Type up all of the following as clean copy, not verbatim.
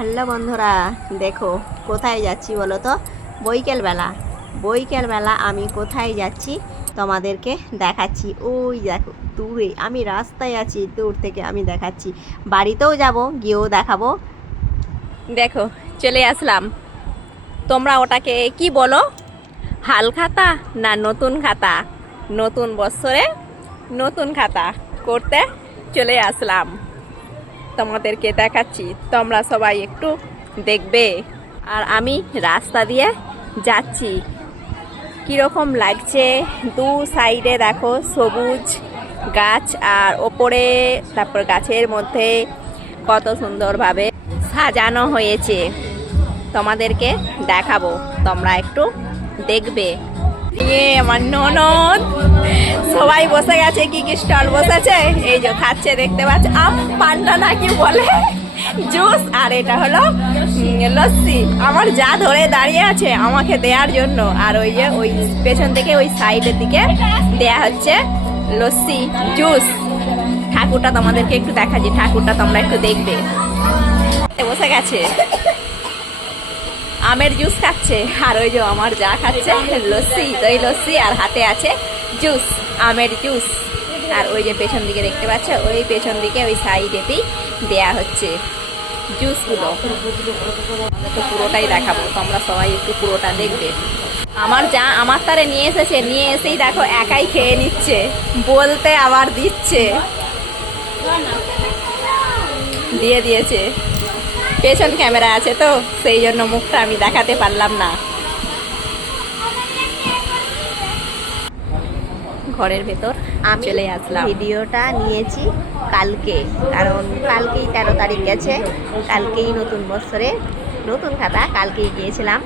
Hello বন্ধুরা, দেখো কোথায় যাচ্ছি বলো তো। বৈকালবেলা আমি কোথায় যাচ্ছি তোমাদেরকে দেখাচ্ছি। ওই দেখো দূরে আমি রাস্তায় আছি, দূর থেকে আমি দেখাচ্ছি। বাড়িতেও যাব, গিয়েও দেখাবো। দেখো চলে আসলাম। তোমরা ওটাকে কি বলো, হাল খাতা না নতুন খাতা? নতুন বৎসরে নতুন খাতা করতে চলে আসলাম, তোমাদেরকে দেখাচ্ছি। তোমরা সবাই একটু দেখবে। আর আমি রাস্তা দিয়ে যাচ্ছি, কীরকম লাগছে। দু সাইডে দেখো সবুজ গাছ, আর ওপরে তারপর গাছের মধ্যে কত সুন্দরভাবে সাজানো হয়েছে। তোমাদেরকে দেখাবো, তোমরা একটু দেখবে। আমার ননদ সবাই বসে গেছে, কি কি স্টল বসেছে এই যে খাচ্ছে, দেখতে পাচ্ছ। আম পান্না নাকি বলে, জুস, আর এটা হলো লস্যি। আমার যা ধরে দাঁড়িয়ে আছে আমাকে দেওয়ার জন্য। আর ওই যে ওই পেছন থেকে ওই সাইডের দিকে দেয়া হচ্ছে লস্যি, জুস। ঠাকুরটা তোমাদেরকে একটু দেখাচ্ছি, ঠাকুরটা তোমরা একটু দেখবে। বসে গেছে, আমের জুস খাচ্ছে। আর ওই যে আমার যা খাচ্ছে লস্যি, দই লস্যি, আর হাতে আছে জুস, আমের জুস। আর ওই যে পেছন দিকে দেখতে পাচ্ছ, ওই পেছন দিকে ওই সাইডেতেই দেয়া হচ্ছে জুসগুলো। তো পুরোটাই দেখাবো, তোমরা সবাই একটু পুরোটা দেখবে। আমার যা আমার তারে নিয়ে এসেছে, নিয়ে এসেই দেখো একাই খেয়ে নিচ্ছে, বলতে আবার দিচ্ছে, দিয়ে দিয়েছে। পেছন ক্যামেরা আছে তো সেই জন্য মুখটা আমি দেখাতে পারলাম না। ঘরের ভেতর আমি চলে আসলাম। ভিডিওটা নিয়েছি কালকে, কারণ কালকেই 13 তারিখ গেছে, কালকেই নতুন বছরে নতুন খাতা। কালকেই গিয়েছিলাম,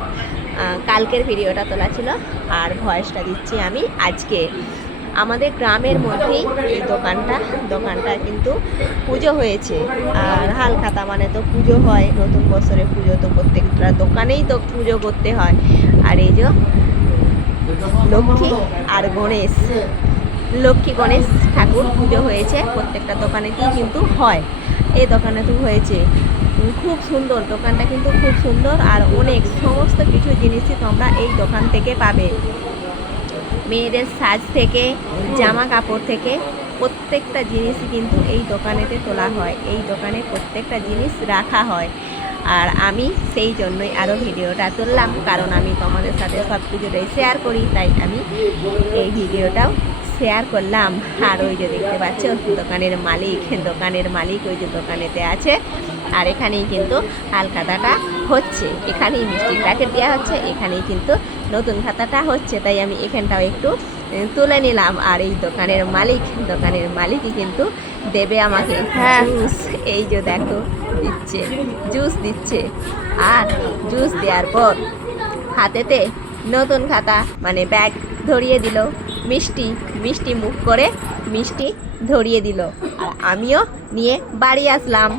কালকের ভিডিওটা তোলা ছিল, আর ভয়েসটা দিচ্ছি আমি আজকে। আমাদের গ্রামের মধ্যেই এই দোকানটা কিন্তু পুজো হয়েছে। আর হালখাতা মানে তো পুজো হয়, নতুন বছরে পুজো তো প্রত্যেকটা দোকানেই তো পুজো করতে হয়। আর এই যে লক্ষ্মী আর গণেশ, লক্ষ্মী গণেশ ঠাকুর পুজো হয়েছে, প্রত্যেকটা দোকানেতেই কিন্তু হয়। এই দোকানে তো হয়েছে, খুব সুন্দর দোকানটা, কিন্তু খুব সুন্দর। আর অনেক সমস্ত কিছু জিনিসই তোমরা এই দোকান থেকে পাবে। মেয়েদের সাজ থেকে জামা কাপড় থেকে প্রত্যেকটা জিনিসই কিন্তু এই দোকানেতে তোলা হয়, এই দোকানে প্রত্যেকটা জিনিস রাখা হয়। আর আমি সেই জন্যই আরও ভিডিওটা তুললাম, কারণ আমি তোমাদের সাথে সব কিছুটাই শেয়ার করি, তাই আমি এই ভিডিওটাও শেয়ার করলাম। আর ওই যে দেখতে পাচ্ছ দোকানের মালিক ওই যে দোকানেতে আছে। আর এখানেই কিন্তু হাল খাতাটা হচ্ছে, এখানেই মিষ্টির প্যাকেট দেওয়া হচ্ছে, এখানেই কিন্তু নতুন খাতাটা হচ্ছে, তাই আমি এখানটাও একটু তুলে নিলাম। আর এই দোকানের মালিকই কিন্তু দেবে আমাকে জুস। এই যে দেখো দিচ্ছে, জুস দিচ্ছে। আর জুস দেওয়ার পর হাতেতে নতুন খাতা মানে ব্যাগ ধরিয়ে দিল, মিষ্টি মুখ করে মিষ্টি ধরিয়ে দিল। আর আমিও নিয়ে বাড়ি আসলাম।